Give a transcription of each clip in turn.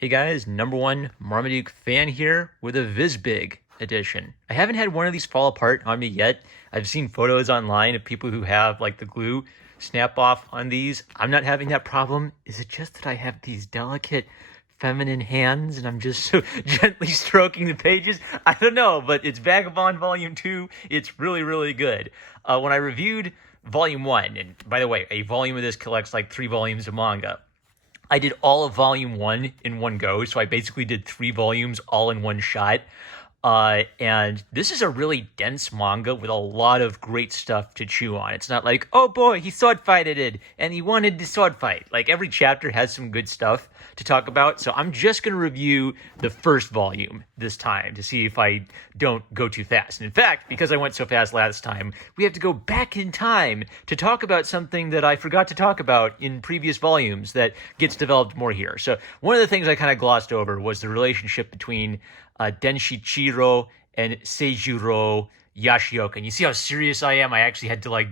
Hey guys, number one Marmaduke fan here with a Vizbig edition. I haven't had one of these fall apart on me yet. I've seen photos online of people who have like the glue snap off on these. I'm not having that problem. Is it just that I have these delicate feminine hands and I'm just so gently stroking the pages? I don't know, but it's Vagabond Volume 2. It's really, really good. When I reviewed Volume 1, and by the way, a volume of this collects like 3 volumes of manga. I did all of volume 1 in one go, so I basically did 3 volumes all in one shot. And this is a really dense manga with a lot of great stuff to chew on. It's not like, oh boy, he sword fighted and he wanted to sword fight. Like every chapter has some good stuff to talk about. So I'm just going to review the first volume this time to see if I don't go too fast. And in fact, because I went so fast last time, we have to go back in time to talk about something that I forgot to talk about in previous volumes that gets developed more here. So one of the things I kind of glossed over was the relationship between Denshichiro and Seijuro Yashioka. And you see how serious I am? I actually had to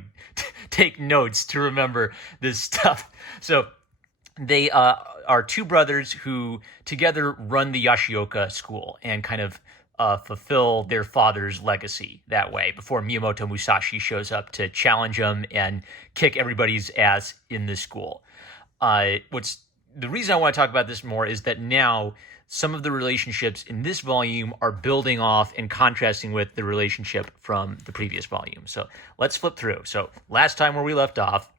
take notes to remember this stuff. So they are two brothers who together run the Yashioka school and kind of fulfill their father's legacy that way before Miyamoto Musashi shows up to challenge them and kick everybody's ass in the school. The reason I want to talk about this more is that now some of the relationships in this volume are building off and contrasting with the relationship from the previous volume. So let's flip through. So last time where we left off,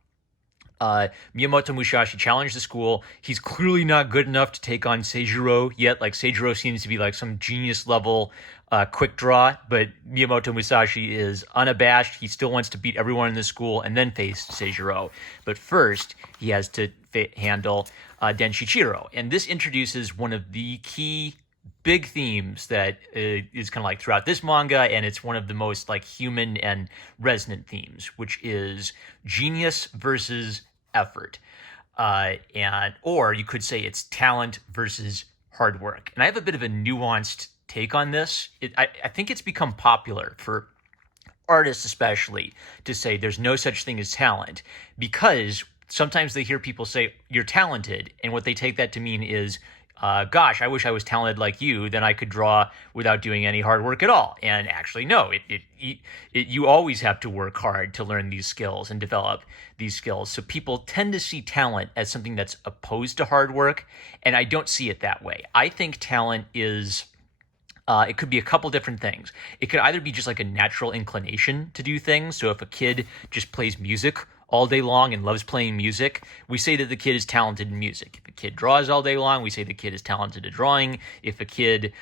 Miyamoto Musashi challenged the school. He's clearly not good enough to take on Seijuro yet. Like Seijuro seems to be like some genius level quick draw, but Miyamoto Musashi is unabashed. He still wants to beat everyone in the school and then face Seijuro. But first, he has to handle Denshichiro. And this introduces one of the key big themes that is kind of like throughout this manga, and it's one of the most like human and resonant themes, which is genius versus effort. Or you could say it's talent versus hard work. And I have a bit of a nuanced take on this. I think it's become popular for artists especially to say there's no such thing as talent, because sometimes they hear people say you're talented, and what they take that to mean is gosh, I wish I was talented like you, then I could draw without doing any hard work at all. And actually, no, you always have to work hard to learn these skills and develop these skills. So people tend to see talent as something that's opposed to hard work, and I don't see it that way. I think talent is it could be a couple different things. It could either be just like a natural inclination to do things. So if a kid just plays music all day long and loves playing music, we say that the kid is talented in music. If a kid draws all day long, we say the kid is talented at drawing. If a kid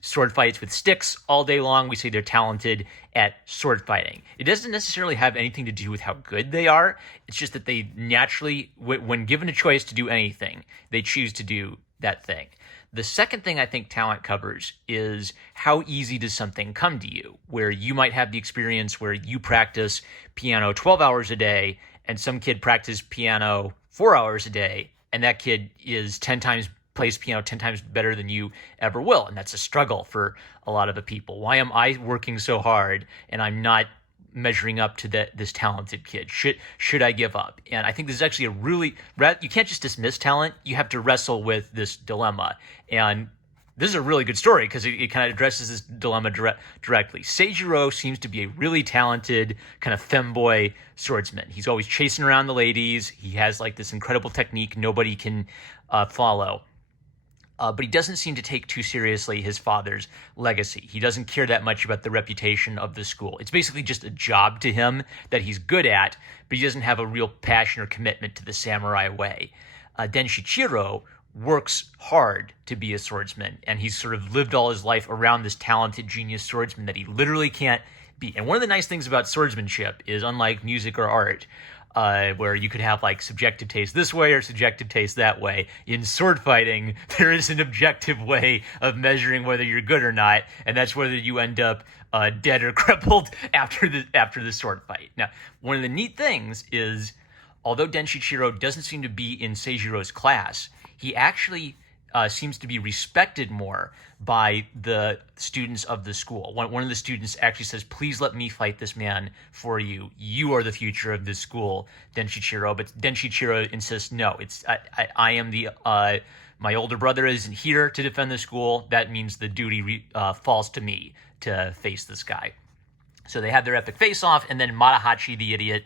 sword fights with sticks all day long, we say they're talented at sword fighting. It doesn't necessarily have anything to do with how good they are. It's just that they naturally, when given a choice to do anything, they choose to do that thing. The second thing I think talent covers is how easy does something come to you, where you might have the experience where you practice piano 12 hours a day and some kid practices piano 4 hours a day, and that kid plays piano 10 times better than you ever will. And that's a struggle for a lot of the people. Why am I working so hard and I'm not measuring up to this talented kid? Should I give up? And I think this is actually you can't just dismiss talent. You have to wrestle with this dilemma. And this is a really good story because it kind of addresses this dilemma directly. Seijuro seems to be a really talented kind of femboy swordsman. He's always chasing around the ladies. He has like this incredible technique nobody can follow. But he doesn't seem to take too seriously his father's legacy. He doesn't care that much about the reputation of the school. It's basically just a job to him that he's good at, but he doesn't have a real passion or commitment to the samurai way. Denshichiro works hard to be a swordsman, and he's sort of lived all his life around this talented genius swordsman that he literally can't beat. And one of the nice things about swordsmanship is, unlike music or art, where you could have like subjective taste this way or subjective taste that way, in sword fighting, there is an objective way of measuring whether you're good or not, and that's whether you end up dead or crippled after the sword fight. Now, one of the neat things is, although Denshichiro doesn't seem to be in Seijiro's class, he actually seems to be respected more by the students of the school. One of the students actually says, "Please let me fight this man for you. You are the future of this school, Denshichiro." But Denshichiro insists, "No, I am the my older brother isn't here to defend the school. That means the duty falls to me to face this guy. So they have their epic face-off, and then Matahachi, the idiot,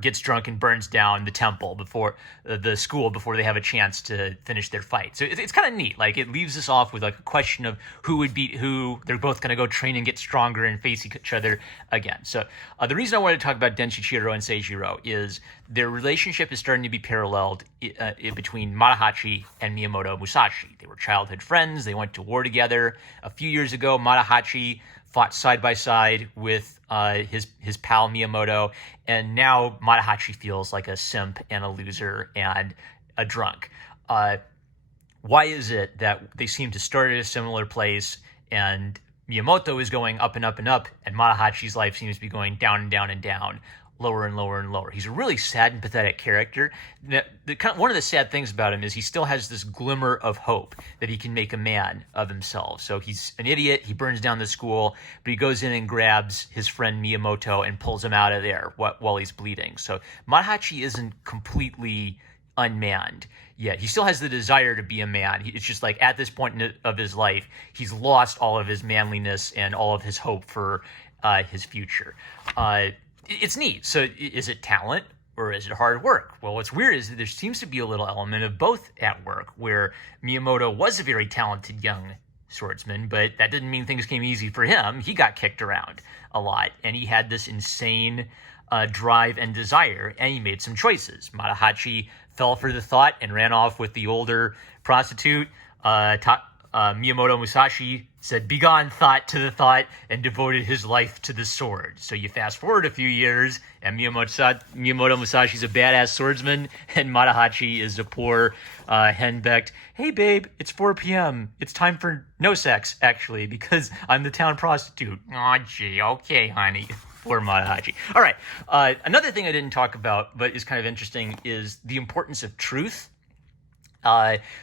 gets drunk and burns down the temple before the school before they have a chance to finish their fight. So it's kind of neat. Like, it leaves us off with like a question of who would beat who. They're both going to go train and get stronger and face each other again. So the reason I wanted to talk about Denshichiro and Seijiro is their relationship is starting to be paralleled between Matahachi and Miyamoto Musashi. They were childhood friends. They went to war together. A few years ago, Matahachi fought side by side with his pal Miyamoto, and now Matahachi feels like a simp and a loser and a drunk. Why is it that they seem to start at a similar place, and Miyamoto is going up and up and up, and Matahachi's life seems to be going down and down and down, lower and lower and lower? He's a really sad and pathetic character. One of the sad things about him is he still has this glimmer of hope that he can make a man of himself. So he's an idiot. He burns down the school, but he goes in and grabs his friend Miyamoto and pulls him out of there while he's bleeding. So Matahachi isn't completely unmanned yet. He still has the desire to be a man. It's just like at this point of his life, he's lost all of his manliness and all of his hope for his future. It's neat. So is it talent or is it hard work? Well, what's weird is that there seems to be a little element of both at work, where Miyamoto was a very talented young swordsman, but that didn't mean things came easy for him. He got kicked around a lot, and he had this insane drive and desire, and he made some choices. Matahachi fell for the thought and ran off with the older prostitute. Miyamoto Musashi said, "Begone thought," to the thought, and devoted his life to the sword. So you fast forward a few years, and Miyamoto Musashi's a badass swordsman, and Matahachi is a poor, henpecked, "Hey babe, it's 4 p.m. It's time for no sex, actually, because I'm the town prostitute." "Aw, gee, okay, honey." Poor Matahachi. All right, another thing I didn't talk about, but is kind of interesting, is the importance of truth.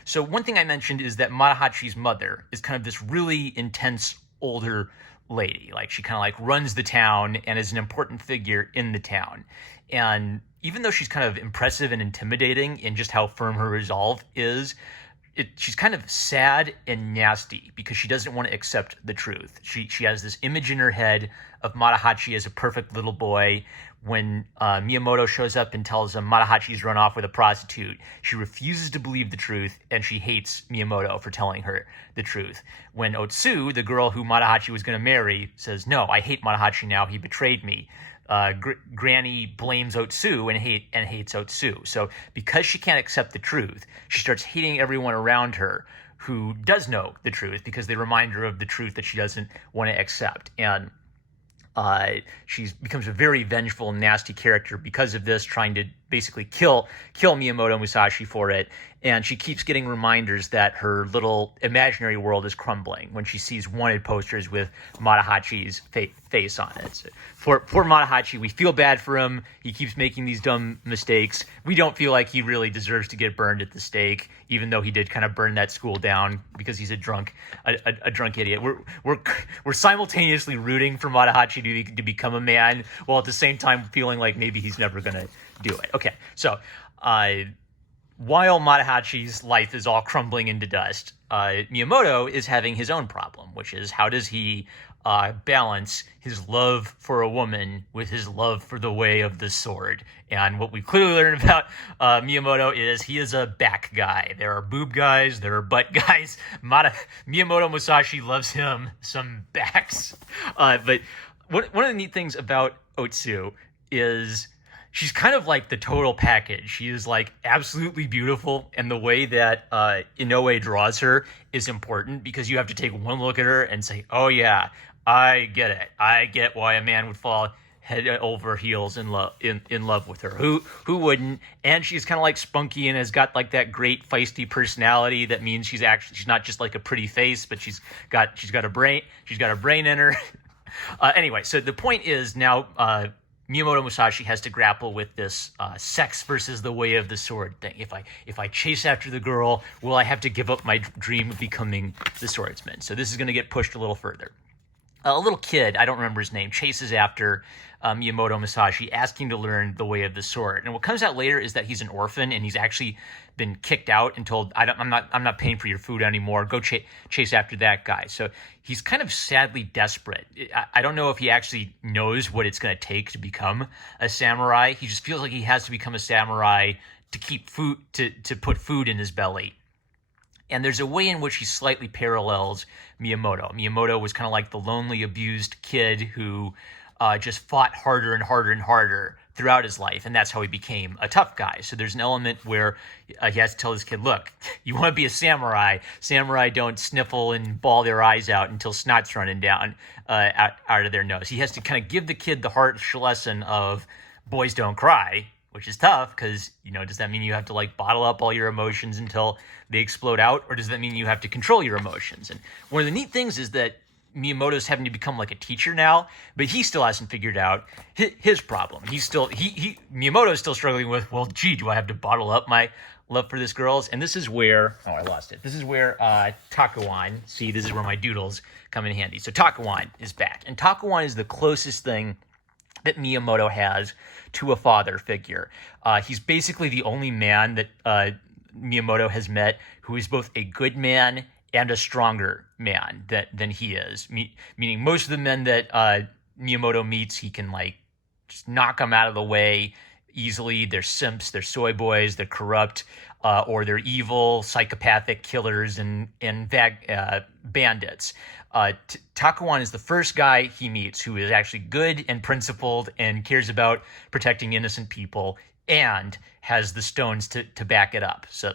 So one thing I mentioned is that Matahachi's mother is kind of this really intense older lady. Like, she kind of like runs the town and is an important figure in the town. And even though she's kind of impressive and intimidating in just how firm her resolve is, she's kind of sad and nasty because she doesn't want to accept the truth. She has this image in her head of Matahachi as a perfect little boy. When Miyamoto shows up and tells him Matahachi's run off with a prostitute, she refuses to believe the truth, and she hates Miyamoto for telling her the truth. When Otsu, the girl who Matahachi was going to marry, says, "No, I hate Matahachi now, he betrayed me," Granny blames Otsu and hates Otsu. So because she can't accept the truth, she starts hating everyone around her who does know the truth, because they remind her of the truth that she doesn't want to accept. And she becomes a very vengeful, nasty character because of this, trying to basically kill Miyamoto Musashi for it. And she keeps getting reminders that her little imaginary world is crumbling when she sees wanted posters with Matahachi's face on it. So for Matahachi, we feel bad for him. He keeps making these dumb mistakes. We don't feel like he really deserves to get burned at the stake, even though he did kind of burn that school down because he's a drunk idiot. We're simultaneously rooting for Matahachi to become a man, while at the same time feeling like maybe he's never going to do it. Okay, so while Matahachi's life is all crumbling into dust, Miyamoto is having his own problem, which is, how does he balance his love for a woman with his love for the way of the sword? And what we clearly learned about Miyamoto is he is a back guy. There are boob guys, there are butt guys. Miyamoto Musashi loves him some backs. But one of the neat things about Otsu is she's kind of like the total package. She is like absolutely beautiful, and the way that Inoue draws her is important, because you have to take one look at her and say, "Oh yeah, I get it. I get why a man would fall head over heels in love with her. Who wouldn't?" And she's kind of like spunky and has got like that great feisty personality that means she's not just like a pretty face, but she's got a brain. She's got a brain in her. Anyway, so the point is now Miyamoto Musashi has to grapple with this sex versus the way of the sword thing. If I chase after the girl, will I have to give up my dream of becoming the swordsman? So this is going to get pushed a little further. a little kid, I don't remember his name, chases after Miyamoto Musashi, asking to learn the way of the sword. And what comes out later is that he's an orphan and he's actually been kicked out and told, I'm not paying for your food anymore. Go chase after that guy. So he's kind of sadly desperate. I don't know if he actually knows what it's going to take to become a samurai. He just feels like he has to become a samurai to keep food, to put food in his belly. And there's a way in which he slightly parallels Miyamoto. Miyamoto was kind of like the lonely, abused kid who just fought harder and harder and harder throughout his life, and that's how he became a tough guy. So there's an element where he has to tell this kid, look, you want to be a samurai. Samurai don't sniffle and bawl their eyes out until snot's running down out of their nose. He has to kind of give the kid the harsh lesson of boys don't cry, which is tough because, does that mean you have to like bottle up all your emotions until they explode out? Or does that mean you have to control your emotions? And one of the neat things is that Miyamoto's having to become like a teacher now, but he still hasn't figured out his problem. Miyamoto's still struggling with, well, gee, do I have to bottle up my love for this girl's? And this is where, I lost it. This is where Takuwan, see, this is where my doodles come in handy. So Takuwan is back. And Takuwan is the closest thing that Miyamoto has to a father figure. He's basically the only man that Miyamoto has met who is both a good man and a stronger man than he is. Meaning most of the men that Miyamoto meets, he can like just knock them out of the way easily. They're simps, they're soy boys, they're corrupt, or they're evil, psychopathic killers and bandits. Takuwan is the first guy he meets who is actually good and principled and cares about protecting innocent people and has the stones to back it up. So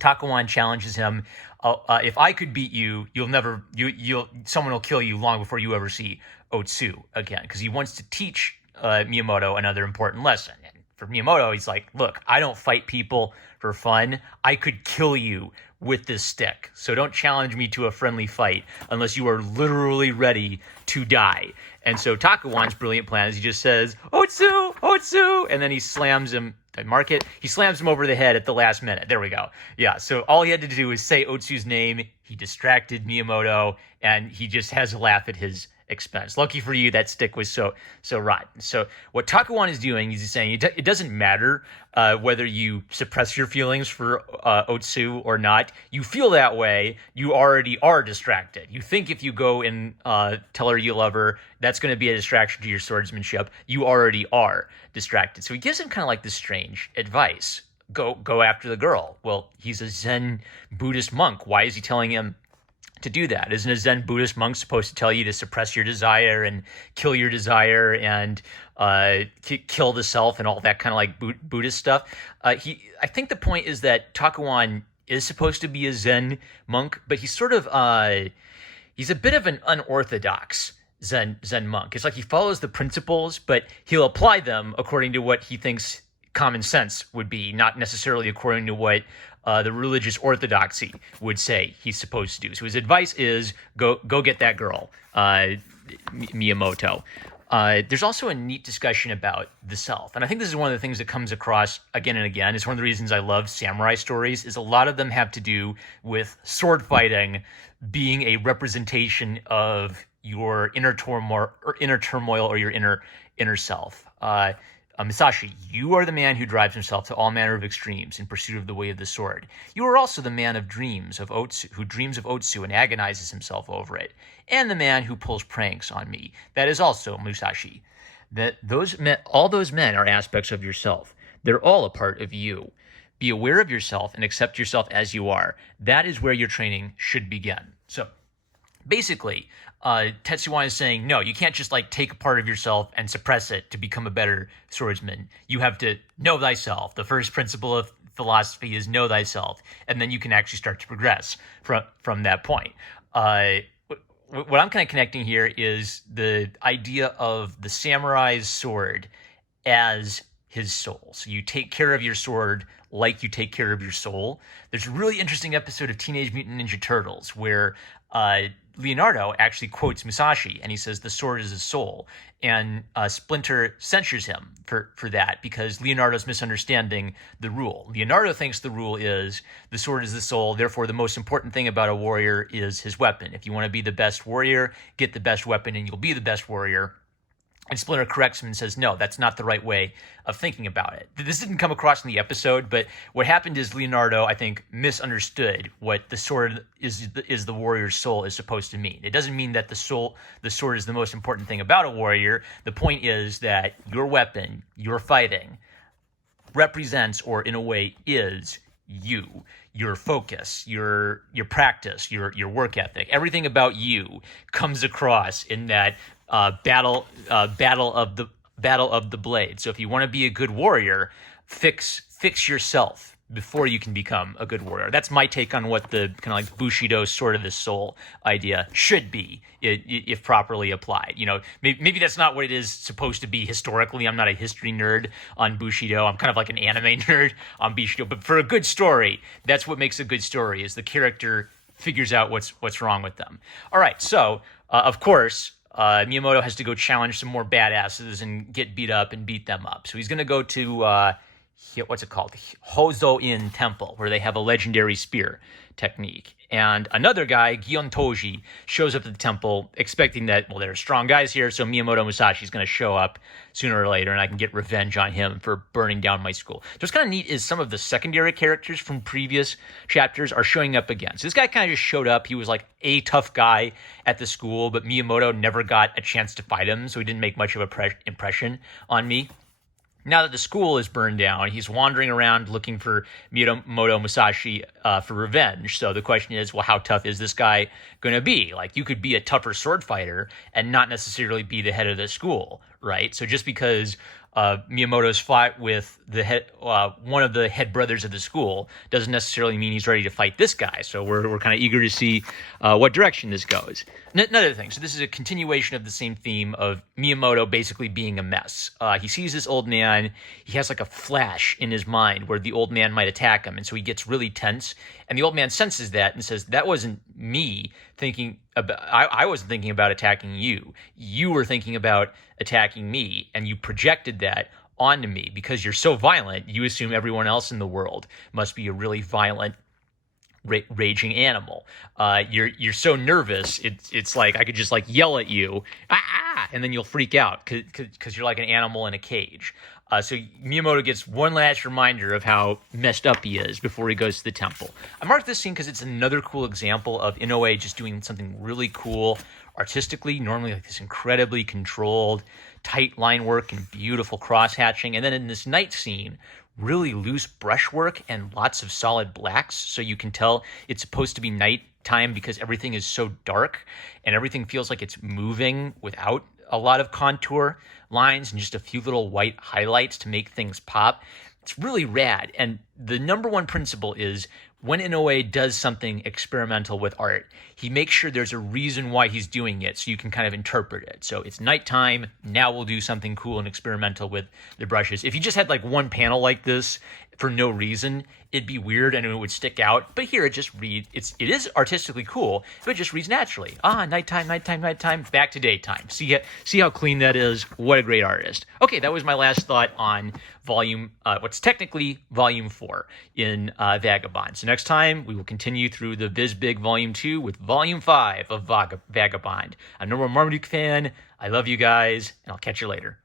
Takuwan challenges him. If I could beat you, someone will kill you long before you ever see Otsu again, because he wants to teach Miyamoto another important lesson. And for Miyamoto, he's like, look, I don't fight people for fun. I could kill you with this stick. So don't challenge me to a friendly fight unless you are literally ready to die. And so Takuwan's brilliant plan is he just says, Otsu, Otsu, and then he slams him. Did I mark it? He slams him over the head at the last minute. There we go. Yeah, so all he had to do is say Otsu's name. He distracted Miyamoto, and he just has a laugh at his expense. Lucky for you, that stick was so rotten. So what Takuwan is doing is he's saying it doesn't matter whether you suppress your feelings for Otsu or not. You feel that way, you already are distracted. You think if you go and tell her you love her, that's going to be a distraction to your swordsmanship. You already are distracted. So he gives him kind of like this strange advice. Go after the girl. Well, he's a Zen Buddhist monk. Why is he telling him to do that? Isn't a Zen Buddhist monk supposed to tell you to suppress your desire and kill your desire and kill the self and all that kind of like Buddhist stuff? I think the point is that Takuwan is supposed to be a Zen monk, but he's sort of he's a bit of an unorthodox Zen monk. It's like he follows the principles, but he'll apply them according to what he thinks common sense would be, not necessarily according to what the religious orthodoxy would say he's supposed to do. So his advice is go get that girl, Miyamoto. There's also a neat discussion about the self. And I think this is one of the things that comes across again and again. It's one of the reasons I love samurai stories, is a lot of them have to do with sword fighting being a representation of your inner turmoil or your inner self. Musashi, you are the man who drives himself to all manner of extremes in pursuit of the way of the sword. You are also the man of dreams of Otsu, who dreams of Otsu and agonizes himself over it, and the man who pulls pranks on me. That is also Musashi. All those men are aspects of yourself. They're all a part of you. Be aware of yourself and accept yourself as you are. That is where your training should begin. So, basically, Tetsuwan is saying, no, you can't just like take a part of yourself and suppress it to become a better swordsman. You have to know thyself. The first principle of philosophy is know thyself, and then you can actually start to progress from that point. What I'm kind of connecting here is the idea of the samurai's sword as his soul. So you take care of your sword like you take care of your soul. There's a really interesting episode of Teenage Mutant Ninja Turtles where Leonardo actually quotes Musashi, and he says the sword is his soul. And Splinter censures him for that because Leonardo's misunderstanding the rule. Leonardo thinks the rule is the sword is the soul, therefore the most important thing about a warrior is his weapon. If you want to be the best warrior, get the best weapon and you'll be the best warrior. And Splinter corrects him and says, no, that's not the right way of thinking about it. This didn't come across in the episode, but what happened is Leonardo, I think, misunderstood what the sword is the warrior's soul is supposed to mean. It doesn't mean that the sword is the most important thing about a warrior. The point is that your weapon, your fighting, represents or in a way is you, your focus, your practice, your work ethic. Everything about you comes across in that battle of the blade. So if you want to be a good warrior, fix yourself before you can become a good warrior. That's my take on what the kind of like Bushido sword of the soul idea should be if properly applied. You know, maybe that's not what it is supposed to be historically. I'm not a history nerd on Bushido. I'm kind of like an anime nerd on Bushido. But for a good story, that's what makes a good story is the character figures out what's wrong with them. All right, so of course, Miyamoto has to go challenge some more badasses and get beat up and beat them up. So he's going to go to, what's it called? Hozo Temple, where they have a legendary spear technique. And another guy, Gion Toji, shows up at the temple expecting that, well, there are strong guys here, so Miyamoto Musashi is going to show up sooner or later, and I can get revenge on him for burning down my school. So what's kind of neat is some of the secondary characters from previous chapters are showing up again. So this guy kind of just showed up. He was like a tough guy at the school, but Miyamoto never got a chance to fight him, so he didn't make much of an impression on me. Now that the school is burned down, he's wandering around looking for Miyamoto Musashi for revenge. So the question is, well, how tough is this guy going to be? Like, you could be a tougher sword fighter and not necessarily be the head of the school, right? So just because Miyamoto's fought with the head, one of the head brothers of the school doesn't necessarily mean he's ready to fight this guy. So we're kind of eager to see what direction this goes. Another thing, so this is a continuation of the same theme of Miyamoto basically being a mess. He sees this old man. He has like a flash in his mind where the old man might attack him, and so he gets really tense. And the old man senses that and says, that wasn't me thinking about, I wasn't thinking about attacking you. You were thinking about attacking me, and you projected that onto me because you're so violent. You assume everyone else in the world must be a really violent, raging animal. You're so nervous. It's like I could just like yell at you, and then you'll freak out because you're like an animal in a cage. So Miyamoto gets one last reminder of how messed up he is before he goes to the temple. I marked this scene because it's another cool example of Inoue just doing something really cool artistically, normally like this incredibly controlled, tight line work and beautiful cross-hatching. And then in this night scene, really loose brushwork and lots of solid blacks. So you can tell it's supposed to be nighttime because everything is so dark and everything feels like it's moving without a lot of contour lines and just a few little white highlights to make things pop. It's really rad. And the number one principle is when Inoue does something experimental with art, he makes sure there's a reason why he's doing it so you can kind of interpret it. So it's nighttime, now we'll do something cool and experimental with the brushes. If you just had like one panel like this for no reason, it'd be weird and it would stick out. But here it just reads, it is artistically cool, but it just reads naturally. Nighttime, back to daytime. See how clean that is? What a great artist. Okay, that was my last thought on what's technically volume 4 in Vagabond. So next time we will continue through the Viz Big Volume 2 with Volume 5 of Vagabond. I'm no more Marmaduke fan. I love you guys, and I'll catch you later.